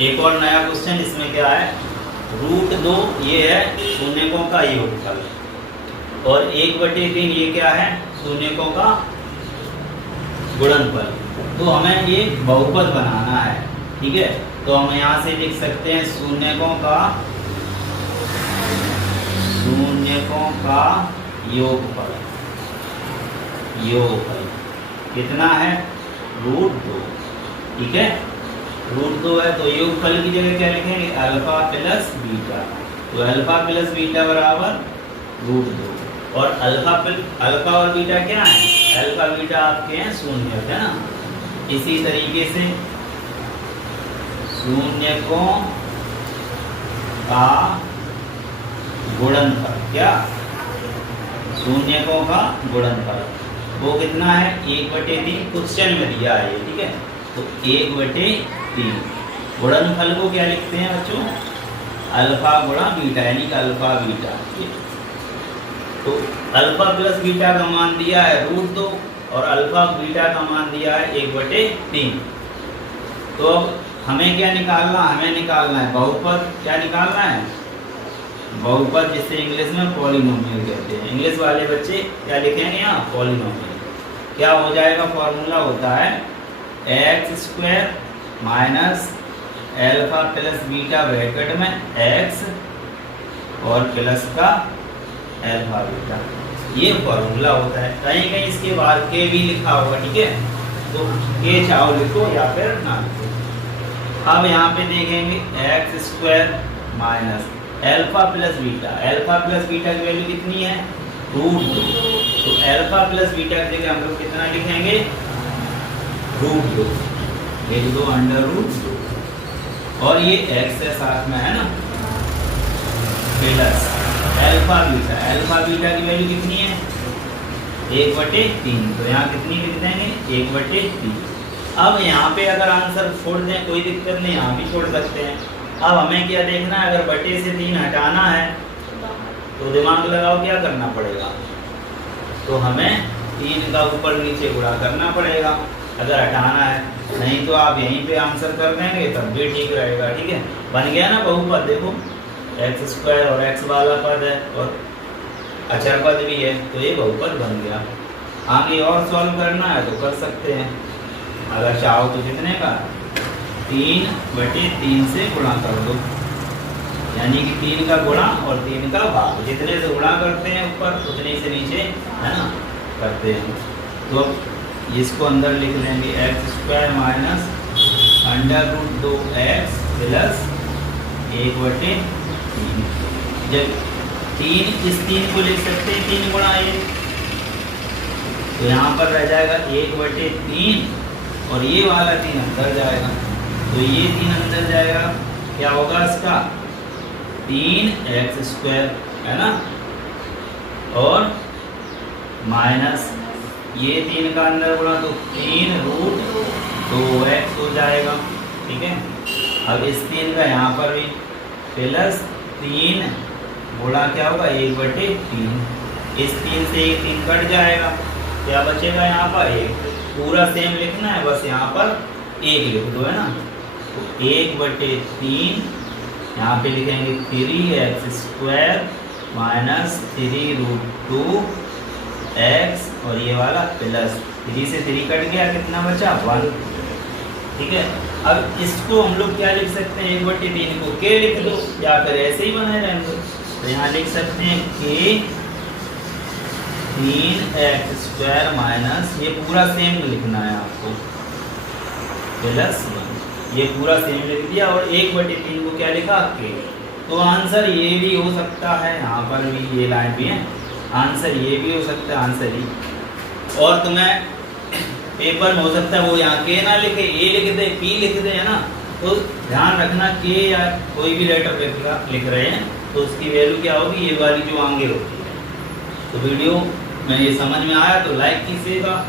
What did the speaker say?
एक और नया क्वेश्चन, इसमें क्या है, √2 ये है शून्यकों का योगफल और 1/3 ये क्या है, शून्यकों का गुणनफल। तो हमें ये बहुपद बनाना है, ठीक है। तो हम यहाँ से लिख सकते हैं शून्यकों का योगफल कितना है, √2, ठीक है। √2 है तो योगफल की जगह क्या लिखेंगे, अल्फा प्लस बीटा। तो अल्फा प्लस बीटा बराबर √2 और अल्फा और बीटा क्या है, अल्फा बीटा आपके हैं शून्य, है ना। इसी तरीके से शून्यकों का गुणनफल, क्या, शून्यकों का गुणनफल वो कितना है, 1/3 क्वेश्चन में दिया है ये, ठीक है। तो 1/3 गुणनफल को क्या लिखते हैं बच्चों, अल्फा गुणा बीटा, यानी कि अल्फा बीटा। तो अल्फा प्लस बीटा का मान दिया है √2 और अल्फा बीटा का मान दिया है 1/3। तो अब हमें क्या निकालना, हमें निकालना है बहुपद। क्या निकालना है, बहुपद, जिसे इंग्लिश में पॉलिनोमियल कहते हैं। इंग्लिश वाले बच्चे क्या लिखेंगे यहाँ, पॉलिनोमियल। क्या हो जाएगा, फॉर्मूला होता है x² minus alpha plus beta bracket में x और प्लस का अल्फा बीटा, ये फॉर्मूला होता है। कहीं कहीं इसके बाद के भी लिखा होगा, ठीक है। तो के चाहो लिखो या फिर ना लिखो। अब यहाँ पे देखेंगे x² minus alpha plus beta की वैल्यू कितनी है, √2। तो अल्फा प्लस बीटा की जगह हम लोग कितना लिखेंगे, √2, लिख दो √2 और ये x है साथ में, है ना, प्लस अल्फा बीटा की वैल्यू कितनी है, 1/3। तो यहाँ कितनी लिख देंगे, 1/3। अब यहाँ पे अगर आंसर छोड़ दें कोई दिक्कत नहीं, यहाँ भी छोड़ सकते हैं। अब हमें क्या देखना है, अगर बटे से 3 हटाना है तो दिमाग लगाओ क्या करना पड़ेगा, तो हमें 3 का ऊपर नीचे गुणा करना पड़ेगा अगर हटाना है, नहीं तो आप यहीं पे आंसर कर देंगे तब भी ठीक रहेगा, ठीक है। बन गया ना बहुपद, देखो x² और x वाला पद है और अचर पद भी है, तो ये बहुपद बन गया। आगे और सॉल्व करना है तो कर सकते हैं, अगर चाहो तो कितने का, 3/3 से गुणा कर दो, यानी कि 3 का गुणा और 3 का भाग, जितने से गुणा करते हैं ऊपर उतने से नीचे, है ना, करते हैं। तो इसको अंदर लिख लेंगे x² माइनस √2x प्लस 1/3। जब 3 इस 3 को लिख सकते हैं 3 गुणा 1, तो यहाँ पर रह जाएगा 1/3 और ये वाला 3 अंदर जाएगा, तो ये 3 अंदर जाएगा, क्या होगा इसका, 3x², है ना, और माइनस ये 3 का अंदर गुणा तो 3√2x हो जाएगा, ठीक है। अब इस 3 का यहाँ पर भी प्लस 3 गुणा क्या होगा, 1/3। इस 3 से 3 कट जाएगा, क्या बचेगा यहाँ पर 1। पूरा सेम लिखना है, बस यहाँ पर 1 लिख दो, है ना। तो 1/3 यहाँ पे लिखेंगे 3x² माइनस 3√2x और ये वाला प्लस 3 से 3 कट गया, कितना बचा 1, ठीक है। अब इसको हम लोग क्या लिख सकते हैं, 1/3 को k लिख दो या फिर ऐसे ही बने रहने दो। तो यहाँ लिख सकते हैं k 3x² माइनस, ये पूरा सेम लिखना है आपको, प्लस 1, ये पूरा सेम लिख दिया और 1/3 को क्या लिखा, k। तो आंसर ये भी हो सकता है, यहाँ पर भी ये लाइन भी है, आंसर ये भी हो सकता है, आंसर ही। और तुम्हें पेपर में हो सकता है वो यहाँ के ना लिखे, ए लिख दे, पी लिख दे, है ना। तो ध्यान रखना के या कोई भी लेटर लिख रहे हैं तो उसकी वैल्यू क्या होगी, ये वाली जो आगे होती है। तो वीडियो में ये समझ में आया तो लाइक कीजिएगा।